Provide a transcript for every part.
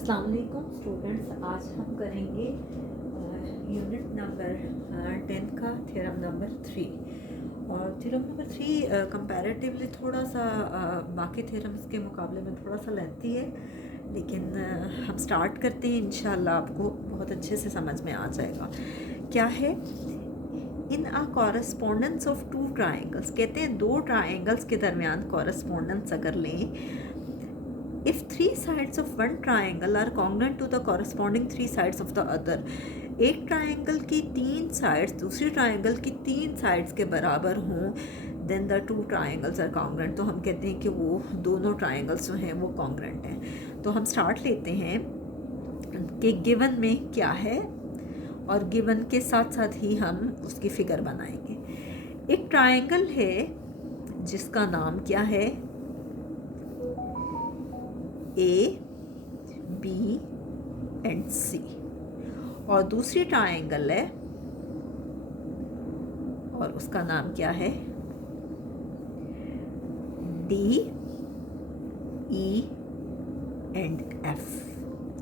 अस्सलाम वालेकुम स्टूडेंट्स, आज हम करेंगे यूनिट नंबर 10 का थ्योरम नंबर 3। और थ्योरम नंबर 3 कंपैरेटिवली थोड़ा सा बाकी थ्योरम्स के मुकाबले में थोड़ा सा लेंथी है, लेकिन हम स्टार्ट करते हैं। इंशाल्लाह आपको बहुत अच्छे से समझ में आ जाएगा। क्या है इन अ कॉरस्पॉन्डेंस ऑफ टू ट्राइंगल्स, कहते हैं दो ट्राइंगल्स के दरमियान कॉरस्पॉन्डेंस अगर लें, if three sides of one triangle are congruent to the corresponding three sides of the other, एक ट्राइंगल की तीन साइड्स दूसरी ट्राइंगल की तीन साइड्स के बराबर हों, then the two triangles are congruent. तो हम कहते हैं कि वो दोनों ट्राइंगल्स जो हैं वो कॉन्ग्रेंट हैं। तो हम स्टार्ट लेते हैं कि गिवन में क्या है, और गिवन के साथ साथ ही हम उसकी फिगर बनाएंगे। एक ट्राइंगल है जिसका नाम क्या है, ए बी एंड सी, और दूसरी ट्राइंगल है और उसका नाम क्या है, डी ई एंड एफ।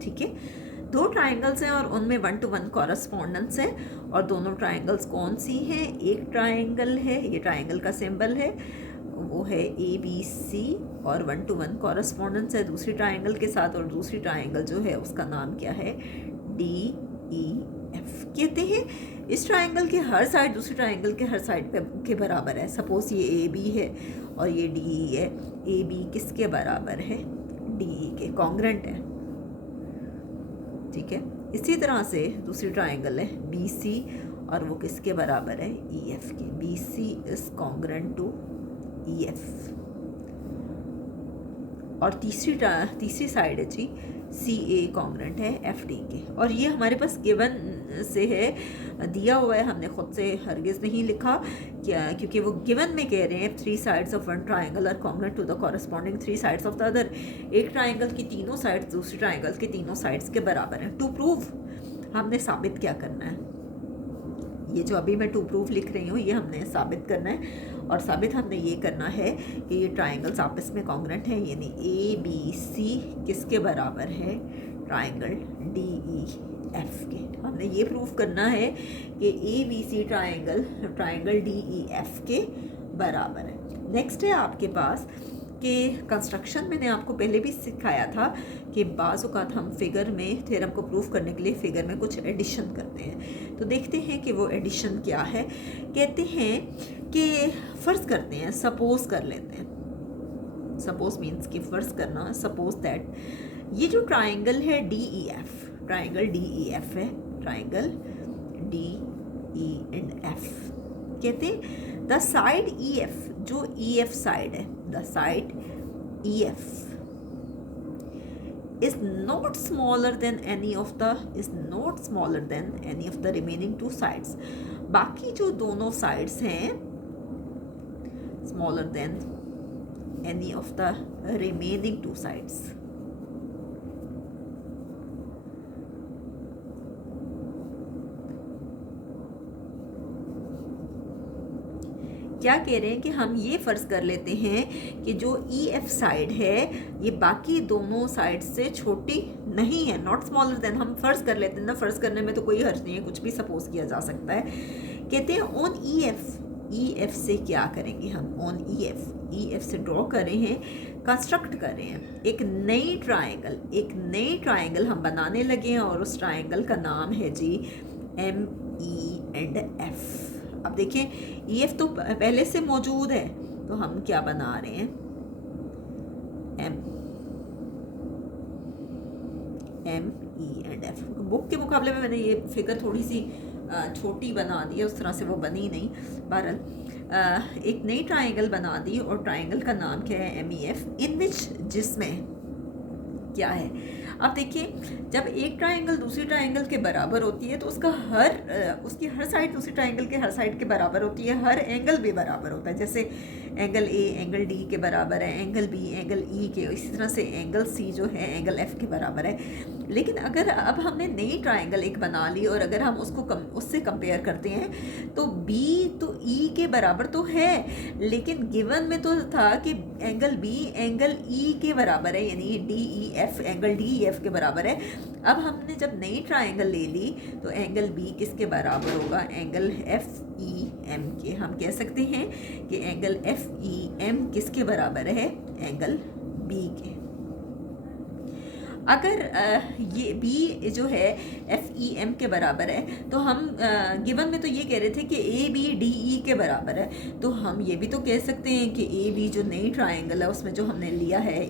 ठीक है, दो ट्राइंगल्स हैं और उनमें 1 to 1 कॉरस्पॉन्डेंस है। और दोनों ट्राइंगल्स कौन सी हैं? एक ट्राइंगल है, ये ट्राइंगल का सिंबल है, वो है ए बी सी, और 1 to 1 कॉरस्पॉन्डेंस है दूसरी ट्राइंगल के साथ। और दूसरी ट्राइंगल जो है उसका नाम क्या है, डी ई एफ। कहते हैं इस ट्राइंगल के हर साइड दूसरी ट्राइंगल के हर साइड के बराबर है। सपोज ये ए बी है और ये डी ई है, ए बी किसके बराबर है, डी ई के, कॉन्ग्रेंट है। ठीक है, इसी तरह से दूसरी ट्राइंगल है बी सी, और वो किसके बराबर है, ई एफ के। B C is congruent to E F. और तीसरी साइड है जी सी ए कॉन्ग्रेंट है एफ डी के। और ये हमारे पास गिवन से है, दिया हुआ है, हमने खुद से हरगिज़ नहीं लिखा क्या, क्योंकि वो गिवन में कह रहे हैं three sides of one triangle are congruent to the corresponding three sides of the other. एक ट्राइंगल की तीनों साइड्स दूसरी ट्राइंगल की तीनों साइड्स के बराबर हैं। टू प्रूव हमने साबित क्या करना है, ये जो अभी मैं टू प्रूफ लिख रही हूँ ये हमने साबित करना है। और साबित हमने ये करना है कि ये ट्राइंगल्स आपस में कॉन्ग्रेंट हैं, यानी ए बी सी किसके बराबर है, ट्राइंगल डी ई एफ के। हमने ये प्रूफ करना है कि A B C triangle D E F के बराबर है। नेक्स्ट है आपके पास कि कंस्ट्रक्शन मैंने आपको पहले भी सिखाया था कि बाज़ औक़ात हम फिगर में थ्योरम को प्रूफ करने के लिए फिगर में कुछ एडिशन करते हैं। तो देखते हैं कि वो एडिशन क्या है। कहते हैं कि फ़र्ज़ करते हैं, सपोज़ कर लेते हैं। सपोज़ मीन्स कि फ़र्ज़ करना। सपोज़ दैट ये जो ट्राइंगल है D E F, triangle D E F है, triangle D E and F. कहते हैं द साइड ई एफ, जो ई एफ साइड है, the side E F is not smaller than any of the remaining two sides। बाकी जो दोनों sides हैं smaller than any of the remaining two sides। क्या कह रहे हैं कि हम ये फ़र्ज़ कर लेते हैं कि जो ई एफ साइड है ये बाकी दोनों साइड से छोटी नहीं है, नॉट स्मॉलर देन। हम फ़र्ज़ कर लेते हैं ना, फ़र्ज़ करने में तो कोई हर्ज नहीं है, कुछ भी सपोज किया जा सकता है। कहते हैं ऑन ई एफ से क्या करेंगे हम, ऑन ई एफ से ड्रॉ कर रहे हैं, कंस्ट्रक्ट कर रहे हैं एक नई ट्राइंगल हम बनाने लगे हैं, और उस ट्राइंगल का नाम है जी एम ई एंड एफ। अब देखिए ई एफ तो पहले से मौजूद है, तो हम क्या बना रहे हैं, M E and F. Book के मुकाबले में मैंने ये फिगर थोड़ी सी छोटी बना दी है, उस तरह से वो बनी नहीं। बहरहाल एक नई ट्राइंगल बना दी, और ट्राइंगल का नाम क्या है, एम ई एफ, इन विच, जिसमें क्या है। अब देखिए जब एक ट्राइंगल दूसरी ट्राइंगल के बराबर होती है तो उसकी हर साइड दूसरी ट्राइंगल के हर साइड के बराबर होती है, हर एंगल भी बराबर होता है। जैसे एंगल ए एंगल डी के बराबर है, एंगल बी एंगल ई के, इसी तरह से एंगल सी जो है एंगल एफ के बराबर है। लेकिन अगर अब हमने नई ट्राइंगल एक बना ली और अगर हम उसको उससे कंपेयर करते हैं तो बी तो ई के बराबर तो है, लेकिन गिवन में तो था कि एंगल बी एंगल ई के बराबर है, यानी D E F, angle D E F के बराबर है। अब हमने जब नई ट्राइंगल ले ली तो एंगल बी किसके बराबर होगा, एंगल एफ ई एम के। हम कह सकते हैं कि एंगल एफ ई एम किसके बराबर है, एंगल बी के। अगर ये b जो है एफ ई एम के बराबर है तो हम गिवन में तो ये कह रहे थे कि ए बी डी ई के बराबर है, तो हम ये भी तो कह सकते हैं कि ए बी जो नई ट्राइंगल है उसमें जो हमने लिया है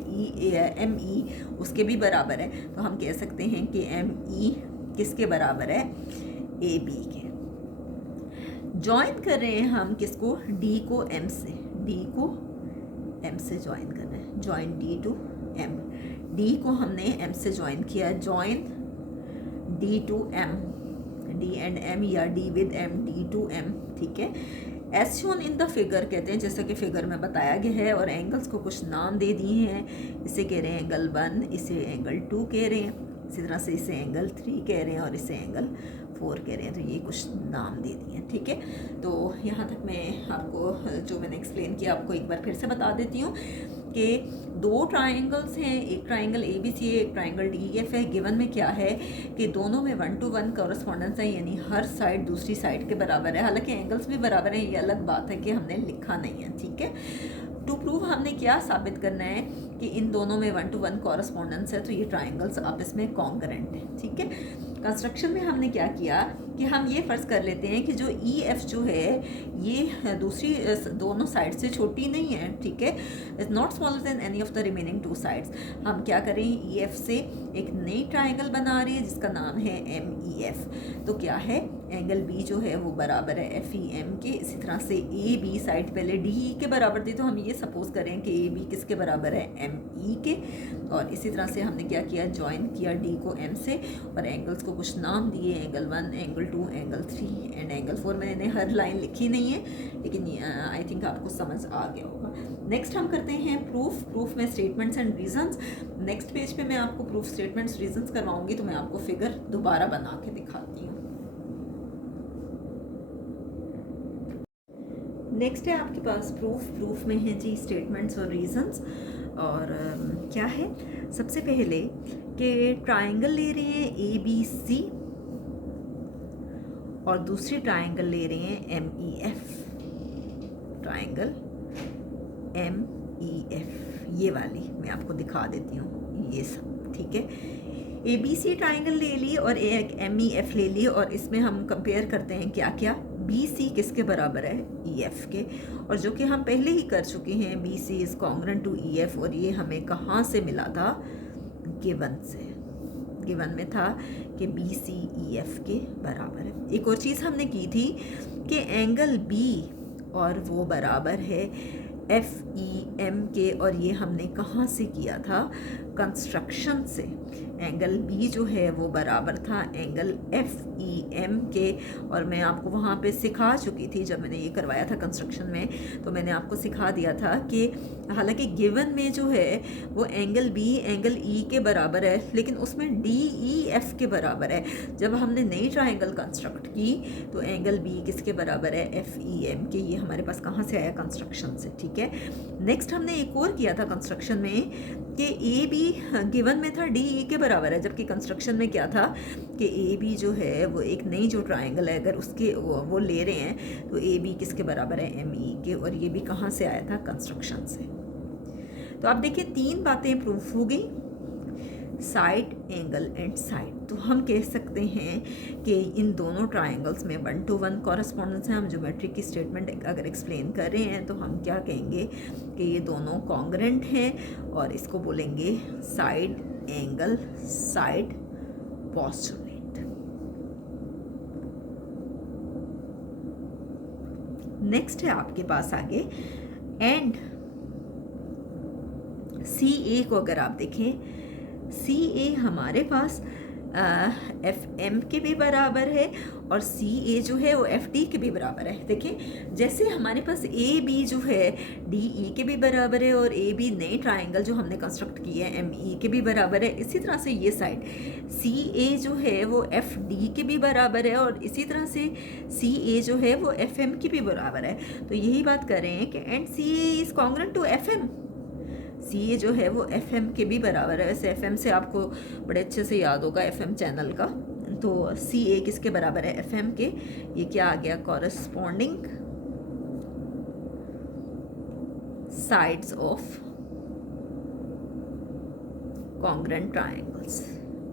एम ई उसके भी बराबर है, तो हम कह सकते हैं कि एम ई किसके बराबर है, ए बी के। जॉइन कर रहे हैं हम किसको, डी को एम से, डी को एम से जॉइन कर रहे हैं, join D to M. D को हमने एम से ज्वाइन किया, join D to M, D and M या D with M, D to M, ठीक है। As shown in the figure कहते हैं, जैसा कि फिगर में बताया गया है, और एंगल्स को कुछ नाम दे दिए हैं। इसे कह रहे हैं एंगल 1, इसे एंगल 2 कह रहे हैं, इसी तरह से इसे एंगल 3 कह रहे हैं और इसे एंगल 4 कह रहे हैं, तो ये कुछ नाम दे दिए हैं, ठीक है। तो यहाँ तक मैं आपको जो मैंने एक्सप्लेन किया आपको एक बार फिर से बता देती हूँ कि दो ट्राइंगल्स हैं, एक ट्राइंगल ए बी सी है, एक ट्राइंगल डी एफ है। गिवन में क्या है कि दोनों में 1 to 1 कॉरस्पॉन्डेंस है, यानी हर साइड दूसरी साइड के बराबर है। हालांकि एंगल्स भी बराबर हैं, ये अलग बात है कि हमने लिखा नहीं है, ठीक है। टू प्रूव हमने क्या साबित करना है कि इन दोनों में 1 to 1 कॉरस्पॉन्डेंस है, तो ये ट्राइंगल्स आपस में कॉन्करेंट है, ठीक है। कंस्ट्रक्शन में हमने क्या किया कि हम ये फ़र्ज़ कर लेते हैं कि जो ई एफ जो है ये दूसरी दोनों साइड से छोटी नहीं है, ठीक है, is not smaller than any of the remaining 2 sides. हम क्या करें, ई एफ से एक नई ट्राइंगल बना रहे हैं जिसका नाम है एम ई एफ। तो क्या है, एंगल बी जो है वो बराबर है एफ ई एम के। इसी तरह से ए बी साइड पहले डी ई के बराबर थी, तो हम ये सपोज करें कि ए बी किसके बराबर है, एम ई के। और इसी तरह से हमने क्या किया, ज्वाइन किया डी को एम से और एंगल्स को कुछ नाम दिए, angle 1, angle 2, angle 3 and angle 4। मैंने हर लाइन लिखी नहीं है, लेकिन आई थिंक आपको समझ आ गया होगा। नेक्स्ट हम करते हैं प्रूफ। प्रूफ में statements and reasons. Next page पे मैं आपको प्रूफ, स्टेटमेंट्स, रीजंस करवाऊंगी, तो मैं आपको फिगर दोबारा बना के दिखाती हूँ। नेक्स्ट है आपके पास प्रूफ। प्रूफ में है जी स्टेटमेंट्स और रीजंस। और क्या है, सबसे पहले कि ट्राइंगल ले रहे हैं ए बी सी और दूसरी ट्राइंगल ले रहे हैं M E F, triangle M E F, ये वाली मैं आपको दिखा देती हूँ, ये सब, ठीक है। ए बी सी ट्राइंगल ले ली और एक एम ई एफ ले ली, और इसमें हम कंपेयर करते हैं क्या क्या, बी सी किसके बराबर है, ई एफ के। और जो कि हम पहले ही कर चुके हैं, B C is congruent to E F, और ये हमें कहाँ से मिला था, गिवन से। गिवन में था कि बी सी ई एफ के बराबर है। एक और चीज़ हमने की थी कि एंगल बी और वो बराबर है एफ ई एम के, और ये हमने कहाँ से किया था, कंस्ट्रक्शन से। एंगल बी जो है वो बराबर था एंगल एफ ई एम के, और मैं आपको वहाँ पे सिखा चुकी थी जब मैंने ये करवाया था कंस्ट्रक्शन में, तो मैंने आपको सिखा दिया था कि हालांकि गिवन में जो है वो एंगल बी एंगल ई के बराबर है, लेकिन उसमें डी ई एफ के बराबर है। जब हमने नई ट्राइंगल कंस्ट्रक्ट की तो एंगल बी किसके बराबर है, एफ ई एम के। ये हमारे पास कहाँ से आया, कंस्ट्रक्शन से, ठीक है। नेक्स्ट हमने एक और किया था कंस्ट्रक्शन में कि ए बी गिवन में था डी ई के बराबर है, जबकि कंस्ट्रक्शन में क्या था कि ए बी जो है वो एक नई जो ट्राइंगल है, अगर उसके वो ले रहे हैं तो ए बी किसके बराबर है, एम ई के। और ये भी कहाँ से आया था, कंस्ट्रक्शन से। तो आप देखिए 3 बातें प्रूफ हो गई, साइड, एंगल एंड साइड। तो हम कह सकते हैं कि इन दोनों ट्राइंगल्स में 1 to 1 कॉरस्पॉन्डेंस है। हम ज्योमेट्री की स्टेटमेंट अगर एक्सप्लेन कर रहे हैं तो हम क्या कहेंगे कि ये दोनों कॉन्ग्रुएंट हैं, और इसको बोलेंगे side angle side postulate. Next है आपके पास आगे एंड सी ए को अगर आप देखें, सी ए हमारे पास एफ एम के भी बराबर है और सी ए जो है वो एफ डी के भी बराबर है। देखिए जैसे हमारे पास ए बी जो है डी ई के भी बराबर है और ए बी नए ट्राइंगल जो हमने कंस्ट्रक्ट किए हैं एम ई के भी बराबर है, इसी तरह से ये साइड सी ए जो है वो एफ डी के भी बराबर है और इसी तरह से सी ए जो है वो एफ एम की भी बराबर है। तो यही बात कर रहे हैं कि and C A is congruent to F M, C A जो है वो एफ एम के भी बराबर है। वैसे एफ एम से आपको बड़े अच्छे से याद होगा एफ एम चैनल का। तो सी ए किसके बराबर है, एफ एम के। ये क्या आ गया, corresponding sides of congruent triangles.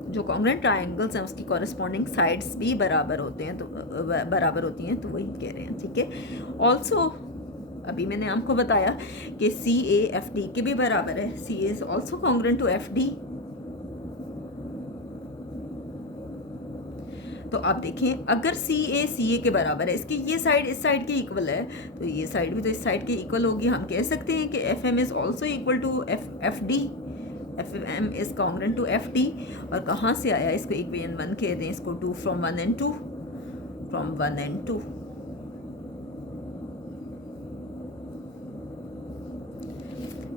जो कॉन्ग्रुएंट ट्राइंगल्स हैं उसकी कॉरस्पॉन्डिंग साइड्स भी बराबर होते हैं, तो बराबर होती हैं, तो वही कह रहे हैं, ठीक है। ऑल्सो अभी मैंने आपको बताया कि सी ए एफ डी के भी बराबर है, C A is also congruent to F D. तो आप देखें अगर सी ए के बराबर है, इसकी ये साइड इस साइड के इक्वल है, तो ये साइड भी तो इस साइड के इक्वल होगी। हम कह सकते हैं कि F M is also equal to F D, F M is congruent to F D. और कहाँ से आया, इसको इक्वेशन 1 कह दें, इसको 2 from 1 and 2, from 1 and 2।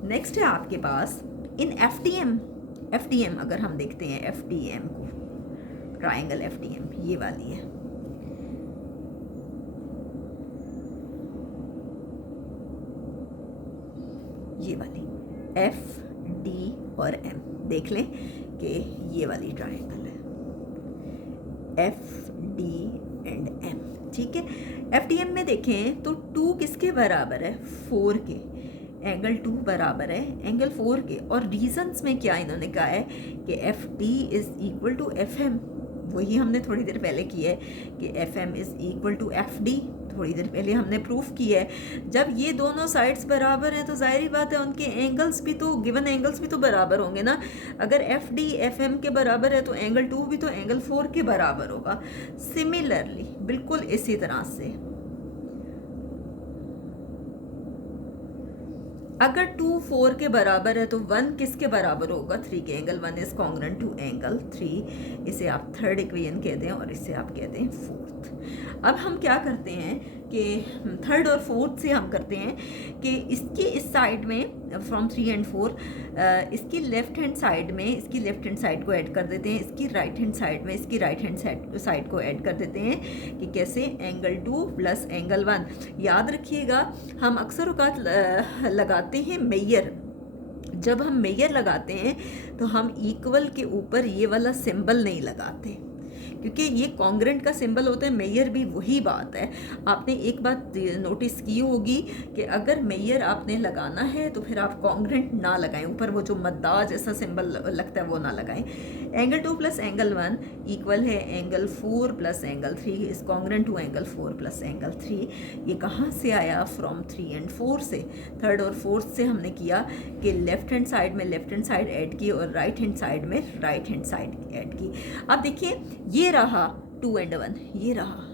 Next है आपके पास इन एफ डी एम अगर हम देखते हैं एफ डी एम को, ट्राइंगल एफ डी एम ये वाली है, ये वाली एफ डी और एम, देख लें कि ये वाली ट्राइंगल है एफ डी एंड एम, ठीक है। एफ डी एम में देखें तो 2 किसके बराबर है, 4 के, एंगल 2 बराबर है एंगल 4 के। और रीजंस में क्या इन्होंने कहा है कि F D is equal to F M, वही हमने थोड़ी देर पहले किया है कि F M is equal to F D, थोड़ी देर पहले हमने प्रूफ किया है। जब ये दोनों साइड्स बराबर हैं तो जाहिर बात है उनके एंगल्स भी तो, गिवन एंगल्स भी तो बराबर होंगे ना। अगर एफ डी एफ एम के बराबर है तो एंगल 2 भी तो एंगल 4 के बराबर होगा। सिमिलरली बिल्कुल इसी तरह से अगर 2 4 के बराबर है तो 1 किसके बराबर होगा, 3 के। Angle 1 is congruent to angle 3, इसे आप थर्ड इक्वेशन कहते हैं और इसे आप कहते हैं फोर्थ। अब हम क्या करते हैं कि थर्ड और फोर्थ से हम करते हैं कि इसके इस साइड में फ्रॉम 3 एंड 4 इसकी लेफ्ट हैंड साइड में इसकी लेफ्ट हैंड साइड को ऐड कर देते हैं, इसकी राइट हैंड साइड में इसकी राइट हैंड साइड को ऐड कर देते हैं कि कैसे, एंगल 2 प्लस एंगल 1। याद रखिएगा हम अक्सर औकात लगाते हैं मेजर, जब हम मेजर लगाते हैं तो हम इक्वल के ऊपर ये वाला सिंबल नहीं लगाते क्योंकि ये कॉन्ग्रुएंट का सिंबल होता है। मेजर भी वही बात है। आपने एक बात नोटिस की होगी कि अगर मेजर आपने लगाना है तो फिर आप कॉन्ग्रुएंट ना लगाएं, ऊपर वो जो मद्दा जैसा सिंबल लगता है वो ना लगाएं। एंगल 2 प्लस एंगल 1 इक्वल है angle 4 plus angle 3 is congruent to angle 4 plus angle 3। ये कहाँ से आया, फ्रॉम 3 एंड 4 से। थर्ड और फोर्थ से हमने किया कि लेफ्ट हैंड साइड में लेफ्ट हैंड साइड ऐड की और राइट हैंड साइड में राइट हैंड साइड ऐड की। अब देखिए ये रहा 2 एंड 1, ये रहा,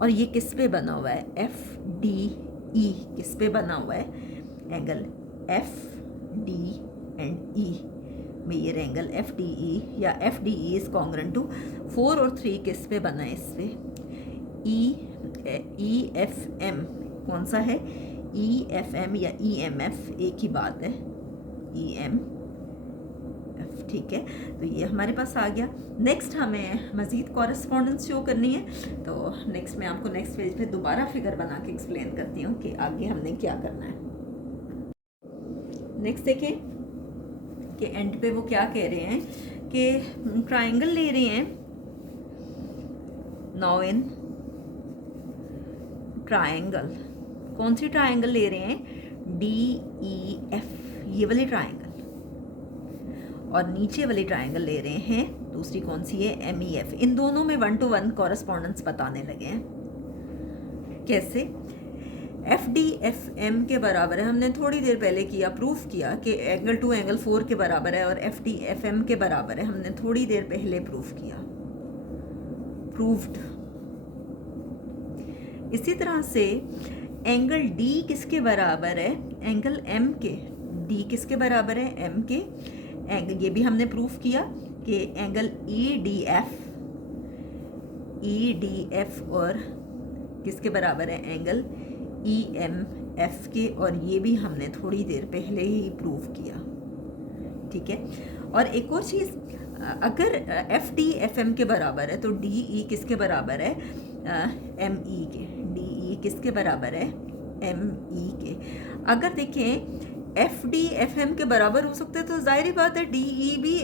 और ये किस पे बना हुआ है, एफ डी ई किस पे बना हुआ है, angle F D and E में ये एंगल एफ डी ई या F D E is congruent to 4 और 3 किस पे बना है, इस पे ई एफ एम कौन सा है, ई एफ एम या ई एम एफ एक ही बात है, ई एम एफ, ठीक है। तो ये हमारे पास आ गया। नेक्स्ट हमें मज़ीद कॉरेस्पॉन्डेंस शो करनी है, तो नेक्स्ट मैं आपको नेक्स्ट पेज पे दोबारा फिगर बना के एक्सप्लेन करती हूँ कि आगे हमने क्या करना है। नेक्स्ट देखिए कि एंड पे वो क्या कह रहे हैं कि ट्राइंगल ले रहे हैं। नाउ इन ट्राइंगल, कौन सी ट्राइंगल ले रहे हैं, डी ई एफ, ये वाली ट्राइंगल, और नीचे वाली ट्राइंगल ले रहे हैं दूसरी कौन सी है, एम ई एफ। इन दोनों में 1 to 1 कॉरेस्पॉन्डेंस बताने लगे हैं। कैसे, एफ डी एफ एम के बराबर है, हमने थोड़ी देर पहले किया, प्रूफ किया कि एंगल 2 एंगल 4 के बराबर है और एफ डी एफ एम के बराबर है, हमने थोड़ी देर पहले प्रूफ किया, प्रूव्ड। इसी तरह से एंगल डी किसके बराबर है, एंगल एम के, डी किसके बराबर है, एम के। एंगल ये भी हमने प्रूफ किया कि एंगल ई डी एफ और किसके बराबर है, एंगल ई एम एफ के, और ये भी हमने थोड़ी देर पहले ही प्रूव किया, ठीक है। और एक और चीज़, अगर एफ डी एफ एम के बराबर है तो डी ई किसके बराबर है, एम ई के। डी ई किसके बराबर है, एम ई के। अगर देखें एफ डी एफ एम के बराबर हो सकते हैं तो जाहिर बात है डी ई भी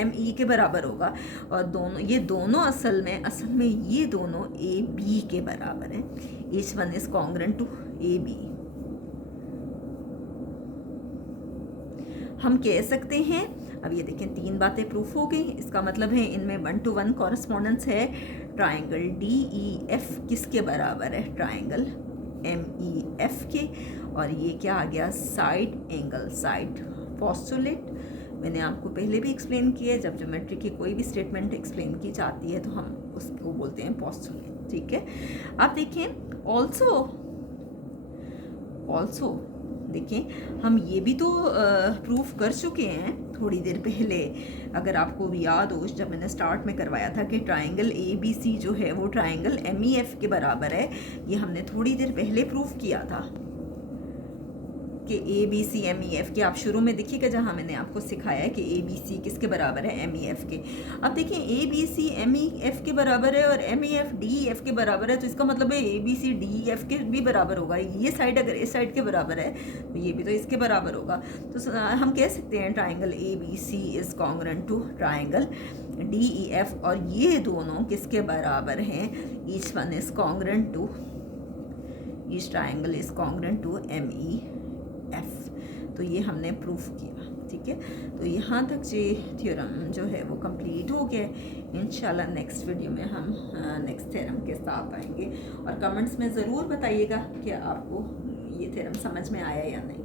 एम ई के बराबर होगा, और ये दोनों असल में ये दोनों ए बी के बराबर हैं। Each one is congruent to A B. हम कह सकते हैं, अब ये देखें 3 बातें प्रूफ हो गई, इसका मतलब है इनमें 1 to 1 कॉरेस्पॉन्डेंस है। ट्राइंगल डी ई एफ किसके बराबर है, ट्राइंगल एम ई एफ के। और ये क्या आ गया, साइड एंगल, साइड पोस्टुलेट। मैंने आपको पहले भी एक्सप्लेन किया है, जब ज्योमेट्री की कोई भी स्टेटमेंट एक्सप्लेन की जाती है तो हम उसको बोलते हैं पोस्टुलेट, ठीक है। आप देखें ऑल्सो देखें, हम ये भी तो प्रूफ कर चुके हैं थोड़ी देर पहले, अगर आपको भी याद हो जब मैंने स्टार्ट में करवाया था कि ट्राइंगल ए बी सी जो है वो ट्राइंगल एम ई एफ के बराबर है। ये हमने थोड़ी देर पहले प्रूफ किया था कि A B C M E F के। आप शुरू में देखिएगा जहाँ मैंने आपको सिखाया है कि ए बी सी किसके बराबर है, एम ई एफ के। अब देखिए A B C M E F के बराबर है और M E F D F के बराबर है, तो इसका मतलब है A B C D F के भी बराबर होगा। ये साइड अगर इस साइड के बराबर है तो ये भी तो इसके बराबर होगा। तो हम कह सकते हैं triangle A B C is congruent to triangle D E F, और ये दोनों किसके बराबर हैं, each one is congruent to, each triangle is congruent to M E F. तो ये हमने प्रूफ किया, ठीक है। तो यहाँ तक ये थ्योरम जो है वो कंप्लीट हो गया। इंशाल्लाह नेक्स्ट वीडियो में हम नेक्स्ट थ्योरम के साथ आएंगे, और कमेंट्स में ज़रूर बताइएगा कि आपको ये थ्योरम समझ में आया या नहीं।